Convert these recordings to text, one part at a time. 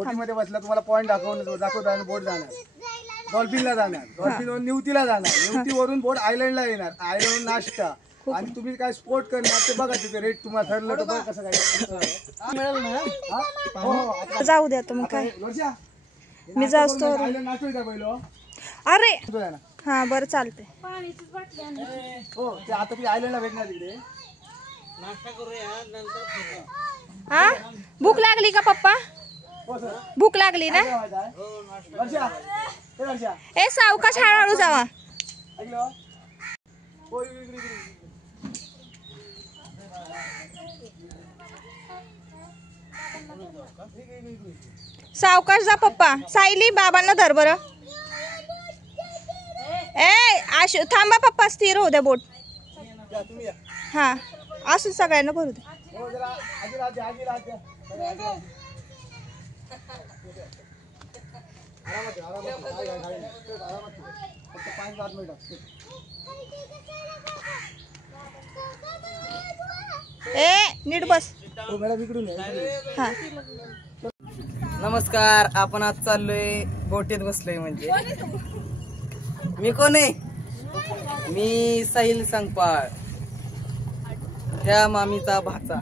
बोटीमध्ये बसला तुम्हाला पॉईंट दाखवता बोट जाणार, डॉल्फिनला जाणार, डॉल्फिनवरून निवतीला जाणार, निवतीवरून बोट आयलंडला येणार, आयलंड नाश्ता आणि तुम्ही काय स्पोर्ट करणार ते बघा तिथे रेट तुम्हाला ठरलं तर बघा कसं काय मिळेल ना. जाऊ द्या तुम्ही काय मी जाऊच तो आयलंड नाश्ता का पहिलं. अरे हा बरं चालते. हो ते आता ती आयलंडला भेटणार तिकडे. नाश्ता करूया नंतर. हा भूक लागली का पप्पा? भूक लागली ना? ए सावकाश हळूहळू जावा. सावकाश जा पप्पा. सायली बाबांना धर बरं. ए आशु थांबा पप्पा, स्थिर होऊ द्या बोट. हा असू सगळ्यांना भरू दे. ए नीट बस. हा नमस्कार. आपण आज चाललोय बोटीत बसलोय. म्हणजे मी कोण आहे? मी साहिल संगपाळ, त्या मामीचा भाचा.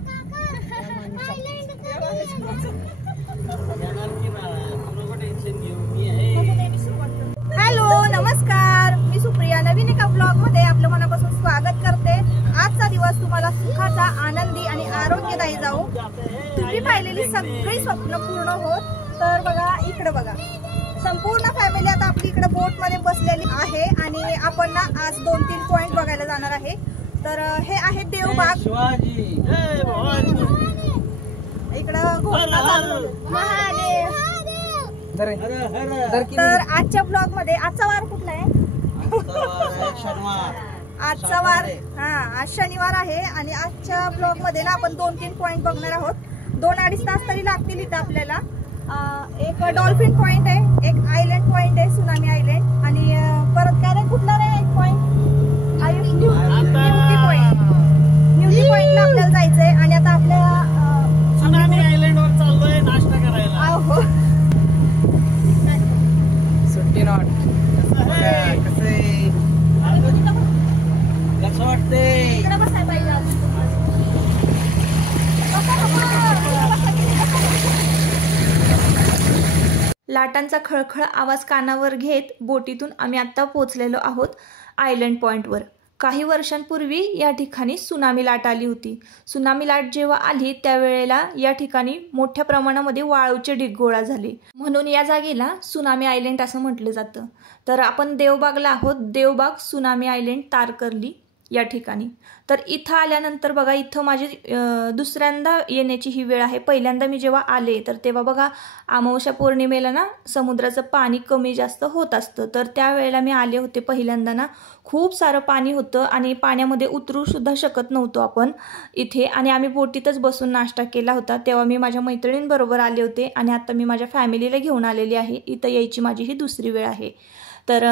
हॅलो नमस्कार, मी सुप्रिया. नवीन एका ब्लॉग मध्ये आपलं मनापासून स्वागत करते. आजचा दिवस तुम्हाला सुखाचा, आनंदी आणि आरोग्यदायी जाऊ. तुम्ही पाहिलेली सगळी स्वप्न पूर्ण होत. तर बघा इकडे बघा, संपूर्ण फॅमिली आता आपली इकडे बोट मध्ये बसलेली आहे आणि आपण ना आज 2-3 पॉइंट बघायला जाणार आहे. तर हे आहे देवबाग. इकडं महादेव. तर आजच्या ब्लॉग मध्ये, आजचा वार कुठला आहे? आजचा वार आज शनिवार आहे आणि आजच्या ब्लॉग मध्ये ना आपण 2-3 पॉइंट बघणार आहोत. 2-2.5 तास तरी लागतील इथं आपल्याला. एक डॉल्फिन पॉइंट आहे, एक आयलंड पॉइंट आहे, सुनामी आयलंड, आणि परत काय नाही कुठला रे एक पॉइंट न्यूटी पॉइंट. न्यूटी पॉइंटला आपल्याला जायचंय आणि आता आपल्या सुनामी आयलंड वर चाललोय नाश्ता करायला. हो सुट्टी नॉट कसं वाटतंय? इकडे बसायला पाहिजे. लाटांचा खळखळ आवाज कानावर घेत बोटीतून आम्ही आता पोहोचलेलो आहोत आयलंड पॉइंटवर. काही वर्षांपूर्वी या ठिकाणी सुनामी लाट आली होती. सुनामी लाट जेव्हा आली त्यावेळेला या ठिकाणी मोठ्या प्रमाणामध्ये वाळूचे ढीग गोळा झाले, म्हणून या जागेला सुनामी आयलंड असं म्हटलं जातं. तर आपण देवबागला आहोत. देवबाग सुनामी आयलंड तारकर्ली या ठिकाणी. तर इथं आल्यानंतर बघा, इथं माझी दुसऱ्यांदा येण्याची ही वेळ आहे. पहिल्यांदा मी जेव्हा आले तर तेव्हा बघा अमावस्या पौर्णिमेला ना समुद्राचं पाणी कमी जास्त होत असतं. तर त्यावेळेला मी आले होते पहिल्यांदा ना, खूप सारं पाणी होतं आणि पाण्यामध्ये उतरू सुद्धा शकत नव्हतो आपण इथे. आणि आम्ही बोटीतच बसून नाश्ता केला होता. तेव्हा मी माझ्या मैत्रिणींबरोबर आले होते आणि आता मी माझ्या फॅमिलीला घेऊन आलेली आहे. इथं यायची माझी ही दुसरी वेळ आहे. तर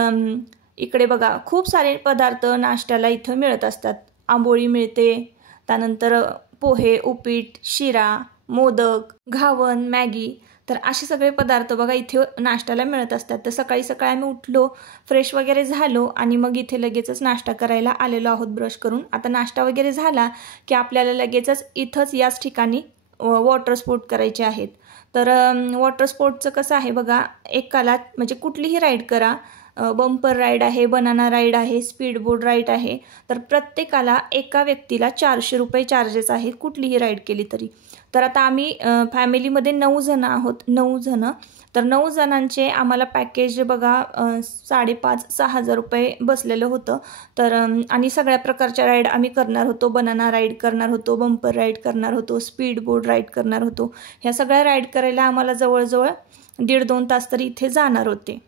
इकडे बघा खूप सारे पदार्थ नाश्त्याला इथं मिळत असतात. आंबोळी मिळते, त्यानंतर पोहे, उपीट, शिरा, मोदक, घावन, मॅगी. तर असे सगळे पदार्थ बघा इथे नाश्त्याला मिळत असतात. तर सकाळी सकाळी आम्ही उठलो, फ्रेश वगैरे झालो आणि मग इथे लगेचच नाश्ता करायला आलेलो आहोत ब्रश करून. आता नाश्ता वगैरे झाला की आपल्याला लगेचच इथंच याच ठिकाणी वॉटर स्पोर्ट करायचे आहेत. तर वॉटर स्पोर्टचं कसं आहे बघा, एकाला म्हणजे कुठलीही राईड करा, बंपर राईड आहे, बनाना राईड आहे, स्पीड बोट राईड आहे. तर प्रत्येकाला एका व्यक्तीला 400 रुपये चार्जेस आहेत कुठलीही राईड केली तरी. तर आता आम्ही फॅमिलीमध्ये 9 जण आहोत, 9 जण. तर 9 जणांचे आम्हाला पॅकेज बघा 5,500-6 हजार रुपये बसलेलं होतं. तर आणि सगळ्या प्रकारच्या राईड आम्ही करणार होतो. बनाना राईड करणार होतो, बंपर राईड करणार होतो, स्पीड बोट राईड करणार होतो. ह्या सगळ्या राईड करायला आम्हाला जवळजवळ 1.5-2 तास तरी इथे जाणार होते.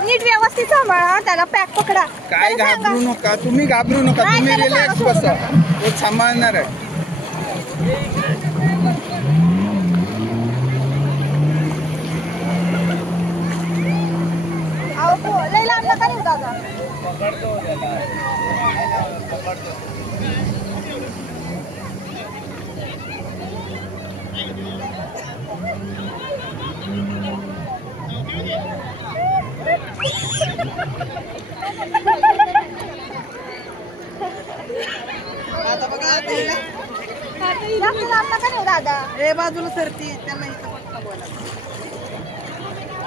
नीट व्यवस्थित सांभाळा, त्याला पॅक पकडा. काय घाबरू नका, तुम्ही घाबरू नका, तुम्ही रिलॅक्स बसा, तो सांभाळणार आहे. लई लांब नका नेऊ दादा. आता बघा दादा ए बाजूला सरती त्यांना इथं पटका बोला.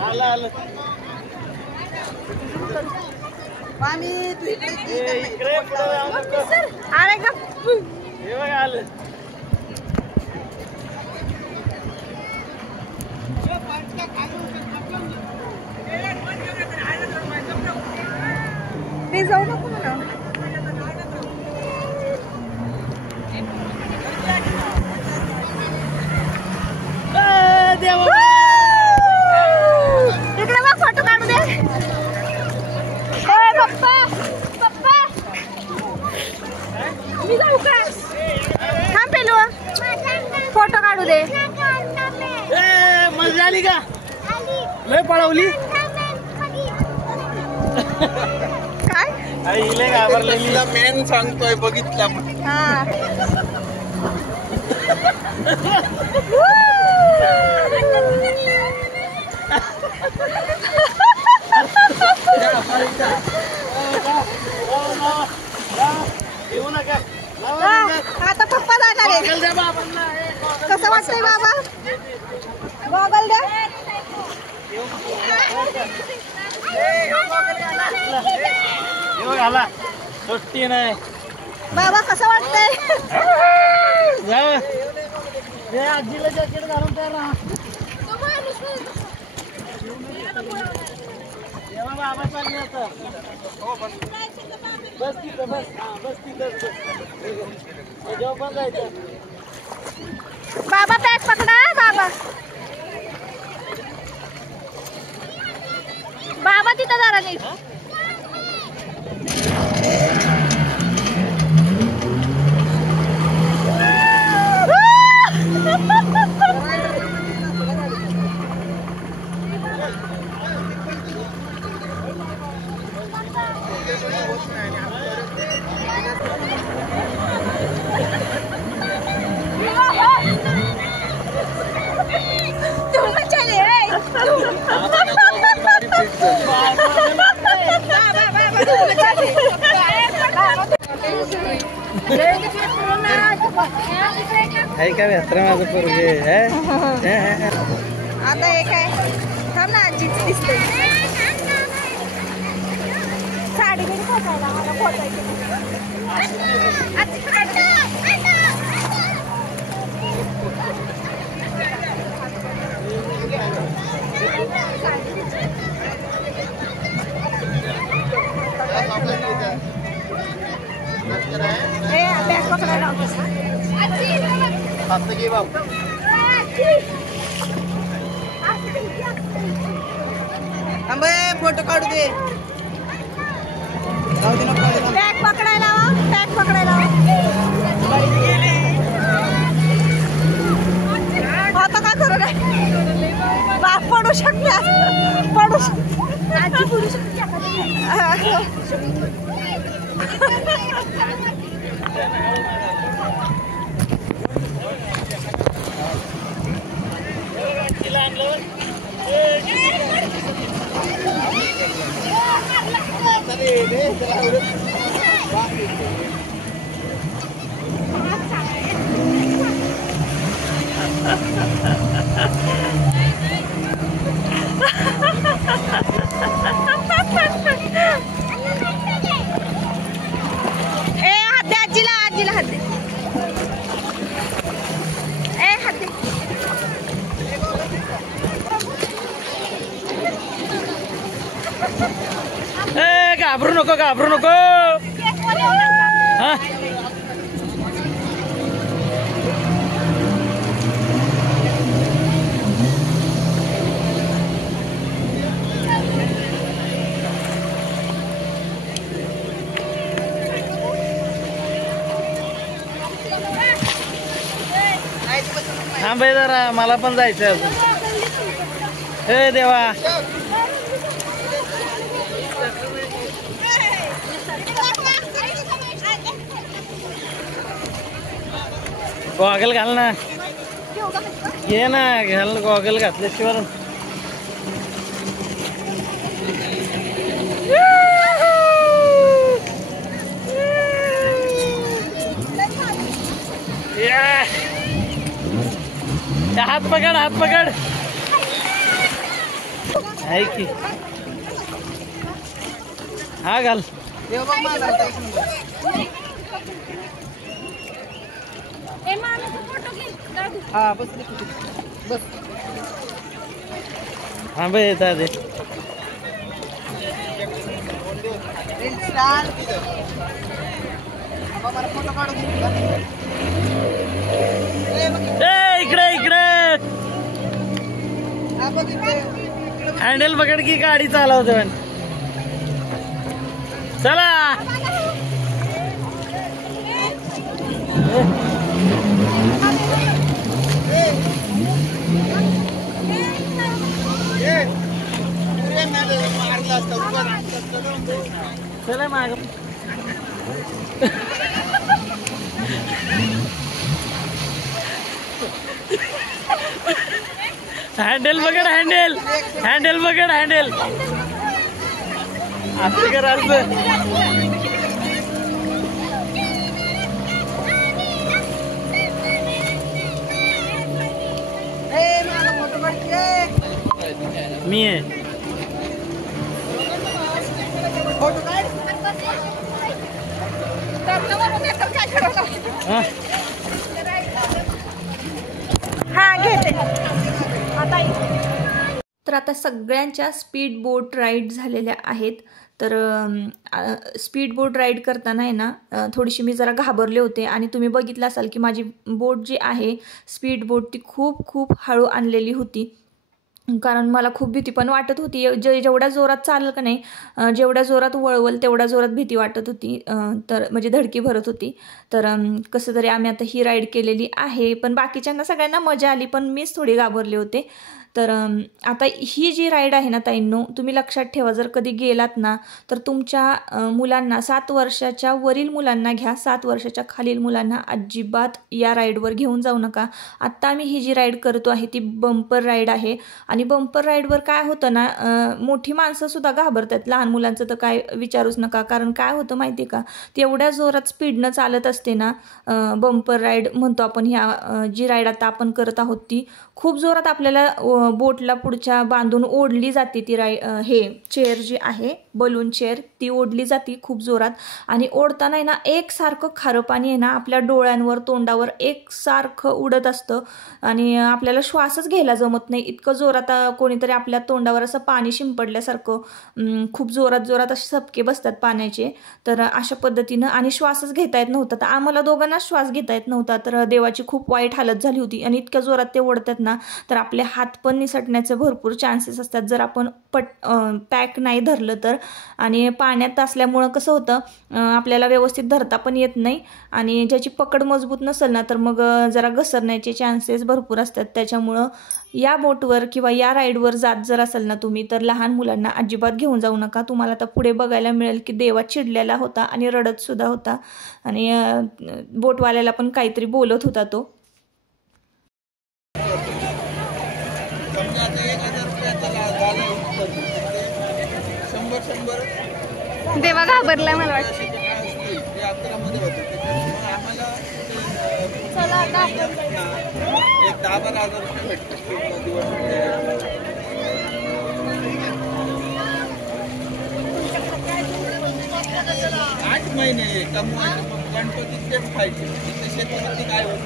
आलं मामी तू इकडे अरे गप्प आलं. मी जाऊ नको म्हणा. इकडे बघ फोटो काढू दे. पप्पा पप्पा मी जाऊ का? थांब पेलू फोटो काढू दे. मजा आली का? लय पळवली काय इले घाबरलेली मेन सांगतोय बघितला. हा येऊ नका. आता पप्पा जाणार आहे. कसं वाटतंय बाबा? गॉगल द्या. घाला सुट्टी नाही. बाबा कसं वाटतंय? आजीला जॅकेट घालून तयार राहा. बाबा चालले आता. बस तिथं बस. बस तिथं जेव्हा पण जायचं. बाबा बॅग पकडा. बाबा बाबा तिथं जरा नीट. आहे का यात्रा माझं पोरगे. आता हे काय थांब ना. आजीच दिसते साडी बिडी खोचायला मला खोचायची. बॅग पकडायला फोटो काढू दे. बॅग पकडायला बॅग पकडायला आता काय करू नये. बाप पडू शकते. पडू शकते. घाबरू नको. घाबरू नको. थांब जरा मला पण जायचं अजून. हे देवा. गॉगल घाल ना. घे ना. घाल गॉगल घातल्याशिवाय. हात पकड, हात पकड. आहे की हा घाल. हा बस बस. हा बाई दे. इकडे इकडे हँडल पकड की गाडी चालवतो. चला चला माग. हँडल पकड, हँडल हँडल पकड, हँडल असं करायचं. मी आहे. तर आता सगळ्यांच्या स्पीड बोट राईड झालेल्या आहेत. तर स्पीड बोट राईड करताना आहे ना थोडीशी मी जरा घाबरले होते आणि तुम्ही बघितलं असाल की माझी बोट जी आहे स्पीड बोट ती खूप खूप हळू आणलेली होती. कारण मला खूप भीती पण वाटत होती. जेवढ्या जोरात चाललं का नाही जेवढ्या जोरात वळवल तेवढ्या जोरात भीती वाटत होती. तर म्हणजे धडकी भरत होती. तर कसं तरी आम्ही आता ही राईड केलेली आहे. पण बाकीच्यांना सगळ्यांना मजा आली पण मीच थोडी घाबरले होते. तर आता ही जी राईड आहे ना ताईंनो तुम्ही लक्षात ठेवा जर कधी गेलात ना तर तुमच्या मुलांना 7 वर्षाच्या वरील मुलांना घ्या. 7 वर्षाच्या खालील मुलांना अजिबात या राईडवर घेऊन जाऊ नका. आत्ता आम्ही ही जी राईड करतो आहे ती बंपर राईड आहे. आणि बंपर राईडवर काय होतं ना मोठी माणसंसुद्धा घाबरतात. लहान मुलांचं तर काय विचारूच नका. कारण काय होतं माहिती आहे का तेवढ्या जोरात स्पीडनं चालत असते ना बंपर राईड म्हणतो आपण. ह्या जी राईड आता आपण करत आहोत ती खूप जोरात आपल्याला बोटला पुढच्या बांधून ओढली जाते ती हे चेअर जी आहे बलून चेअर ती ओढली जाते खूप जोरात. आणि ओढताना ना एकसारखं खारं पाणी आहे ना आपल्या डोळ्यांवर तोंडावर एकसारखं उडत असतं आणि आपल्याला श्वासच घ्यायला जमत नाही. इतकं जोरात कोणीतरी आपल्या तोंडावर असं पाणी शिंपडल्यासारखं खूप जोरात जोरात असे सबके बसतात पाण्याचे. तर अशा पद्धतीनं आणि श्वासच घेता येत नव्हता. तर आम्हाला दोघांना श्वास घेता येत नव्हता. तर देवाची खूप वाईट हालत झाली होती. आणि इतक्या जोरात ते ओढतात ना तर आपले हात पण निसटण्याचे भरपूर चान्सेस असतात जर आपण पॅक नाही धरलं तर. आणि पाण्यात असल्यामुळं कसं होतं आपल्याला व्यवस्थित धरता पण येत नाही. आणि ज्याची पकड मजबूत नसेल ना तर मग जरा घसरण्याचे चान्सेस भरपूर असतात. त्याच्यामुळं या बोटवर किंवा या राईडवर जात जर असेल ना तुम्ही तर लहान मुलांना अजिबात घेऊन जाऊ नका. तुम्हाला आता पुढे बघायला मिळेल की देवा चिडलेला होता आणि रडत सुद्धा होता. आणि बोटवाल्याला पण काहीतरी बोलत होता तो. देवा घाबरला मला वाटतं. चला आता एक 10-12 हजार रुपये भेटतात. 8 महिने कमवायचे गणपतीत तेच खायचे. शेतामध्ये काय होतं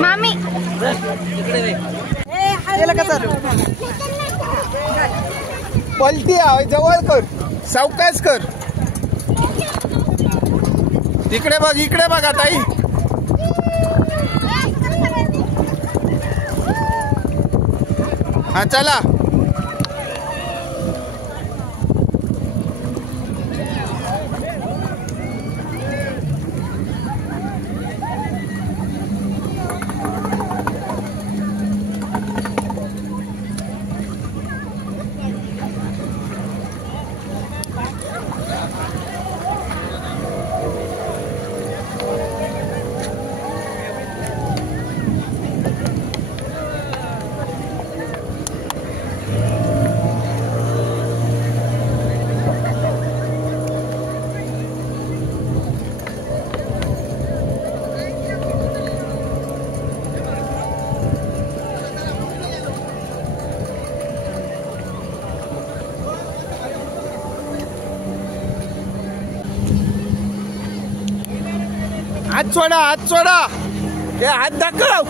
मामी पलटी जवळ कर सावकाश कर. इकडे बघ इकडे बघा ताई. हा चला. हात सोडा, हात सोडा, हे हात दाखव.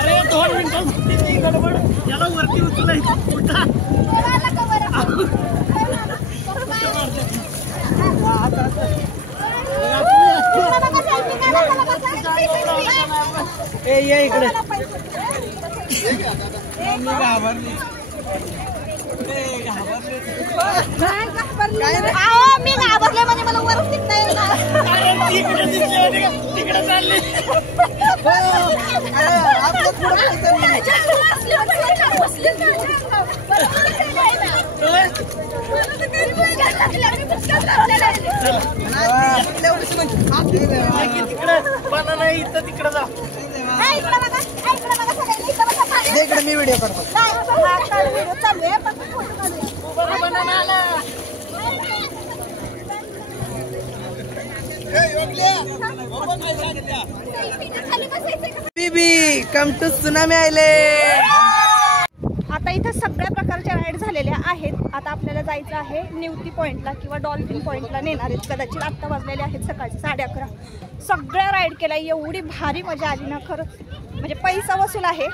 अरे 2 मिनिटांसाठी गडबड, याला वरती उचलायचं. ये इकडे. मी घाबरले म्हणजे मला वरच निघता येईल. तिकडे चालली. इथं तिकडे जा. इकडे मी व्हिडिओ करतो. बीबी कम टू सुनामी आयलंड. आता इथं सगळ्या प्रकारच्या राईड झालेल्या आहेत. आता आपल्याला जायचं आहे निवती पॉईंटला किंवा डॉल्फिन पॉईंटला नेणार आहेत. कदाचित आत्ता वाजलेले आहेत सकाळचे 11:30. सगळ्या राईड केल्या, एवढी भारी मजा आली ना खरंच, म्हणजे पैसा वसूल आहे.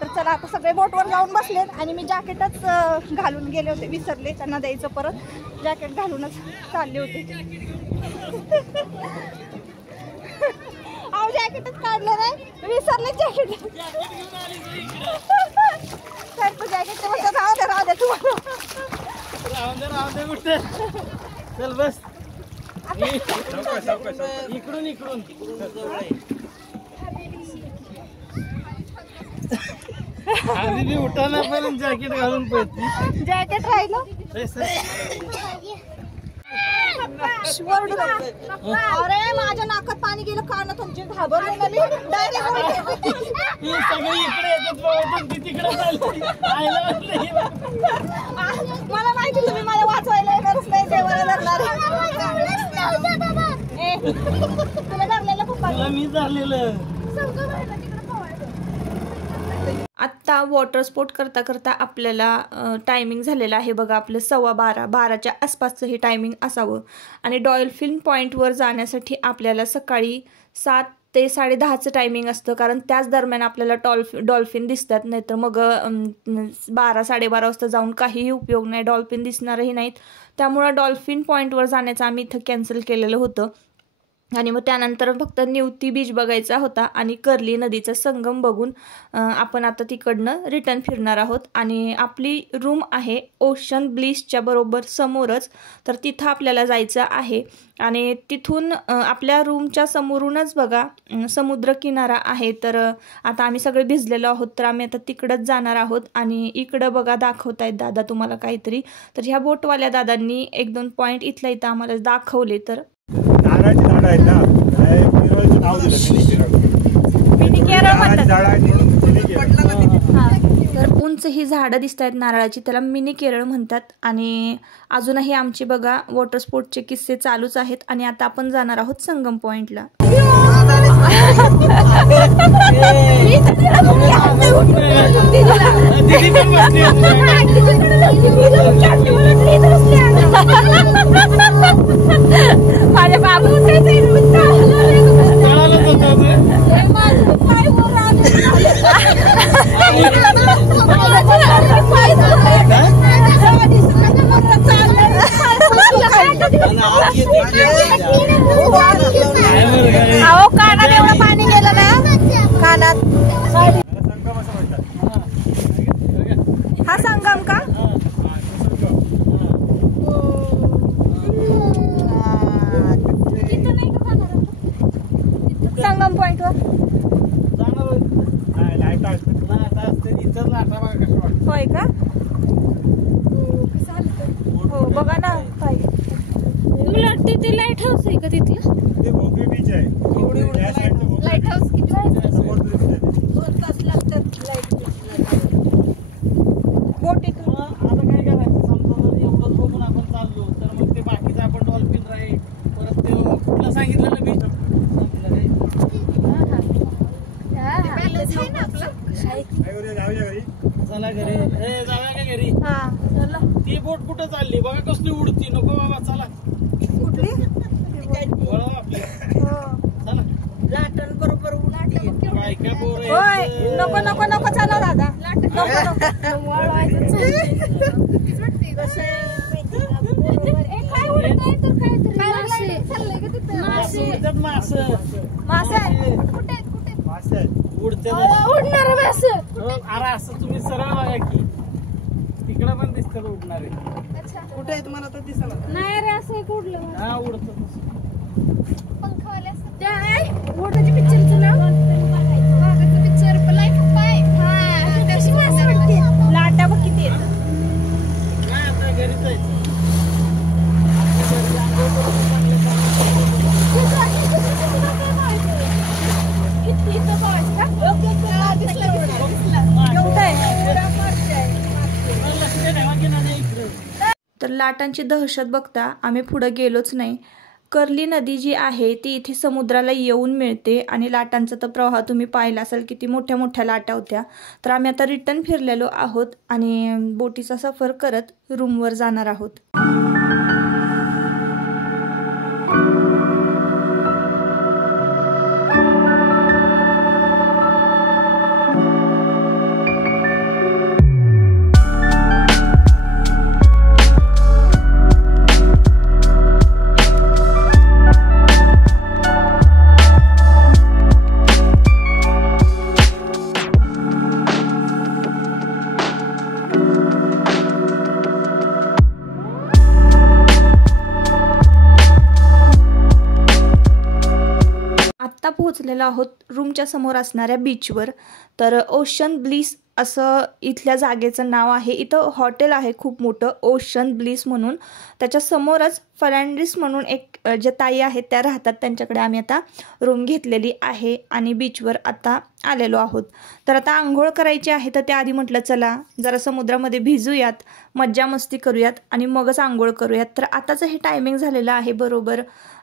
तर चला आता सगळे बोटवर जाऊन बसलेत आणि मी जॅकेटच घालून गेले होते, विसरले त्यांना द्यायचं, परत जॅकेट घालूनच चालले होते. अहो जॅकेटच काढलं नाही, विसरले जॅकेट. जॅकेटच्या बद्दल राहू द्या तुम्हाला. राहू दे कुठे. चल बस. इकडून इकडून आधी मी उठाना पण जॅकेट घालून पळते. जॅकेट राहिलं. अरे माझ्या नाकात पाणी गेलं, कान तुमचे घाबरले ना मी डायरेक्ट. सगळी इकडे येतात, तिकडे चालली. मला माहिती तुम्ही मला वाचवायला येणारच नाही, देवाला धरणार. तुला धरलेलं खूप मी धरलेलं. आत्ता वॉटर स्पोर्ट करता करता आपल्याला टायमिंग झालेलं आहे बघा, आपलं 12:15, 12च्या आसपासचं हे टायमिंग असावं. आणि डॉल्फिन पॉईंटवर जाण्यासाठी आपल्याला सकाळी 7 ते 10:30चं टायमिंग असतं, कारण त्याच दरम्यान आपल्याला डॉल्फिन दिसतात. नाहीतर मग 12, 12:30 वाजता जाऊन काहीही उपयोग नाही, डॉल्फिन दिसणारही नाहीत. त्यामुळं डॉल्फिन पॉईंटवर जाण्याचं आम्ही इथं कॅन्सल केलेलं होतं. आणि मग त्यानंतर फक्त निवती बीच बघायचा होता आणि कर्ली नदीचा संगम बघून आपण आता तिकडनं रिटर्न फिरणार आहोत. आणि आपली रूम आहे ओशन ब्लिसच्या बरोबर समोरच, तर तिथं आपल्याला जायचं आहे. आणि तिथून आपल्या रूमच्या समोरूनच बघा समुद्र किनारा आहे. तर आता आम्ही सगळे भिजलेलो आहोत, तर आम्ही आता तिकडंच जाणार आहोत. आणि इकडं बघा दाखवतायत दादा तुम्हाला काहीतरी, तर ह्या बोटवाल्या दादांनी 1-2 पॉईंट इथल्या इथं आम्हाला दाखवले. तर नारळाची झाडं आहेत ना, केरळचं नाव दिलं मिनी केरळ म्हणतात. तर उंच ही झाडं दिसत आहेत नारळाची, त्याला मिनी केरळ म्हणतात. आणि अजूनही आमचे बघा वॉटर स्पोर्टचे किस्से चालूच आहेत. आणि आता आपण जाणार आहोत संगम पॉइंटला. माझ्या बाबू अहो कानात एवढं पाणी गेलं ना, कानात. हा संगम का? संगम पॉइंट वर होय का? हो बघा ना काय. मला वाटतं ते लाईट हाऊस आहे का तिथलं? ते भोगवी बीच आहे. त्या साईडचं भोगवी लाईट हाऊस किती आहे? समोर दिसतंय ते. 2 तास लागतात लाईट. बोटीतून आता काय करायचं, समजा जर एवढं बघून आपण चाललो तर मग ते बाकीचं आपण डॉल्फिन राईड, परत ते कुठलं सांगितलं ना बीच बॅलन्स आहे ना आपलं? काय करूया, जाऊया घरी. चला घरी. जाऊया का घरी? हा चला. ती बोट कुठं चालली बघा, कसली उडती. नको बाबा, चला कुठली? वळवा आपली. चला लाटण बरोबर उलटली. काय काय पोरं होय आहेत. नको नको नको चला दादा. नको नको. काय उडतंय तर काहीतरी चाललंय का तिथं? मासे उडतात, मासं. मासे आहे. कुठे आहेत? कुठे आहेत? मासे आहेत. उडतात. उडणार मासे. अरे असं तुम्ही सरळ बघा की तिकडं पण दिसतात उडणारे. अच्छा. कुठे आहे तुम्हाला तर दिसला. नाही रे असं एक उडलं. हा उडतात. पंखवाले असतात. त्या आहे उडण्याच्या पिक्चरचं नाव. वाघाचं पिक्चर लाईफ ऑफ पाय. हा त्याची मासे वाटते. लाटा बघ किती आहेत. नाही आता घरी जायचं. तर लाटांची दहशत बघता आम्ही पुढे गेलोच नाही. कर्ली नदी जी आहे ती इथे समुद्राला येऊन मिळते आणि लाटांचा तर प्रवाह तुम्ही पाहिला असेल, किती मोठ्या मोठ्या लाटा होत्या. तर आम्ही आता रिटर्न फिरलेलो आहोत आणि बोटीचा सफर करत रूमवर जाणार आहोत. पोहोचलेलो आहोत रूमच्या समोर असणाऱ्या बीचवर. तर ओशन ब्लिस असं इथल्या जागेचं नाव आहे. इथं हॉटेल आहे खूप मोठं, ओशन ब्लिस म्हणून. त्याच्या समोरच फर्नांडिस म्हणून एक जे ताई आहेत त्या राहतात, त्यांच्याकडे आम्ही आता रूम घेतलेली आहे आणि बीचवर आता आलेलो आहोत. तर आता आंघोळ करायची आहे, तर त्याआधी म्हटलं चला जरा समुद्रामध्ये भिजूयात, मज्जा मस्ती करूयात आणि मगच आंघोळ करूयात. तर आताचं हे टायमिंग झालेलं आहे बरोबर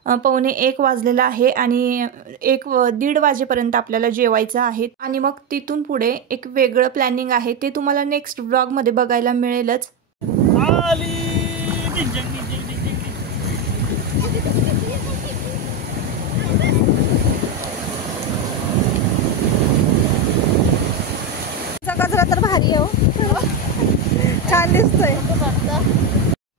1:15 वाजलेला आहे आणि 1-1:30 वाजेपर्यंत आपल्याला जेवायचं आहे आणि मग तिथून पुढे एक वेगळं प्लॅनिंग आहे, ते तुम्हाला नेक्स्ट व्लॉगमध्ये बघायला मिळेलच. गजरा तर भारी आहे हो, छान दिसतोय.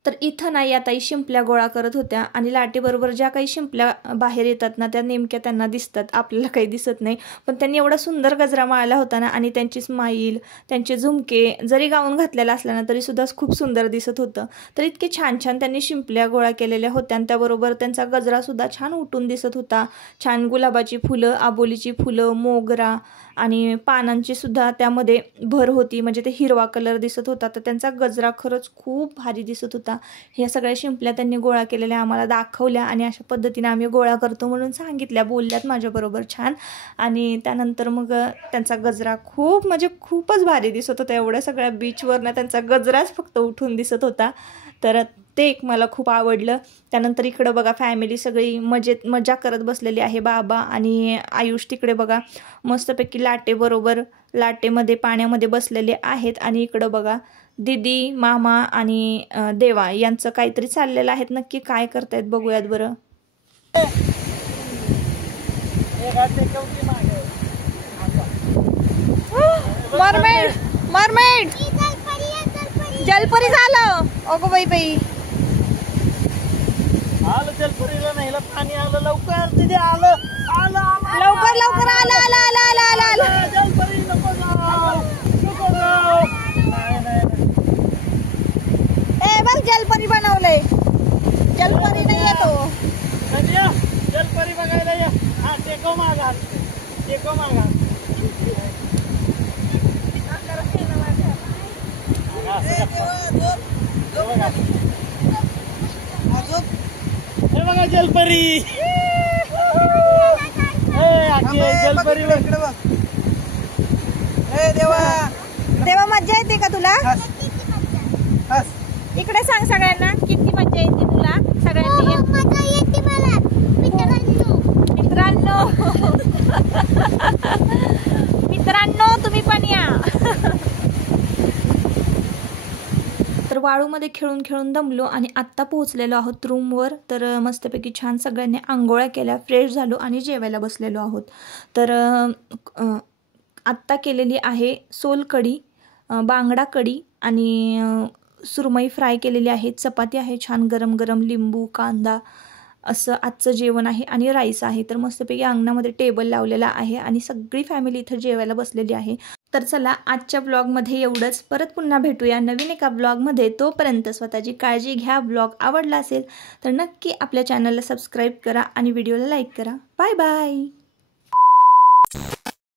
तर इथं नाही या ताई शिंपल्या गोळा करत होत्या आणि लाटेबरोबर ज्या काही शिंपल्या बाहेर येतात ना त्या नेमक्या त्यांना दिसतात, आपल्याला काही दिसत नाही. पण त्यांनी एवढा सुंदर गजरा माळला होता ना आणि त्यांची स्माईल, त्यांचे झुमके जरी गाऊन घातलेला असला ना तरी सुद्धा खूप सुंदर दिसत होतं. तर इतके छान छान त्यांनी शिंपल्या गोळा केलेल्या होत्या आणि त्याबरोबर त्यांचा गजरा सुद्धा छान उठून दिसत होता. छान गुलाबाची फुलं, आबोलीची फुलं, मोगरा आणि पानांची सुद्धा त्यामध्ये भर होती, म्हणजे ते हिरवा कलर दिसत होता. तर त्यांचा गजरा खरंच खूप भारी दिसत होता. ह्या सगळ्या शिंपल्या त्यांनी गोळा केलेल्या आम्हाला दाखवल्या आणि अशा पद्धतीने आम्ही गोळा करतो म्हणून सांगितल्या, बोलल्यात माझ्याबरोबर छान. आणि त्यानंतर मग त्यांचा गजरा खूप म्हणजे खूपच भारी दिसत होता. एवढ्या सगळ्या बीचवरनं त्यांचा गजराच फक्त उठून दिसत होता. तर ते एक मला खूप आवडलं. त्यानंतर इकडं बघा फॅमिली सगळी मजा करत बसलेली आहे. बाबा आणि आयुष तिकडे बघा मस्तपैकी लाटेबरोबर लाटेमध्ये पाण्यामध्ये बसलेले आहेत आणि इकडं बघा दीदी, मामा आणि देवा यांचं काहीतरी चाललेलं आहे. नक्की काय करतायत बघूयात बरं. मरमेड मरमेड जलपरी झालं. अगो बाई बाई आलं जलपरीला नाही पाणी आलं लवकर, तिथे आलं आलं लवकर लवकर आलं आलं आलं आलं आलं आलं. जलपरी नको जाऊ, नको जाऊ. ए बघ जलपरी बनवलंय, जलपरी नाही येतो. जलपरी बघायला या. हा टेको मागा, टेको मागा. बघा जलपरी. जलपरी इकडे बघ. ए देवा, तेव्हा मज्जा येते का तुला? हस. इकडे सांग सगळ्यांना किती मज्जा येते तुला. सगळ्यांनी मित्रांनो तुम्ही पण या. तर वाळूमध्ये खेळून खेळून दमलो आणि आत्ता पोहोचलेलो आहोत रूमवर. तर मस्तपैकी छान सगळ्यांनी आंघोळ्या केल्या, फ्रेश झालो आणि जेवायला बसलेलो आहोत. तर आत्ता केलेली आहे सोलकढी, बांगडा कढी आणि सुरमई फ्राय केलेली आहे. चपाती आहे छान गरम गरम, लिंबू कांदा असं आजचं जेवण आहे आणि राईस आहे. तर मस्तपैकी अंगणामध्ये टेबल लावलेला आहे आणि सगळी फॅमिली इथं जेवायला बसलेली आहे. तर चला आजच्या ब्लॉगमध्ये एवढंच. परत पुन्हा भेटूया नवीन एका ब्लॉगमध्ये. तोपर्यंत स्वतःची काळजी घ्या. ब्लॉग आवडला असेल तर नक्की आपल्या चॅनलला सबस्क्राईब करा आणि व्हिडिओला लाईक करा. Bye bye.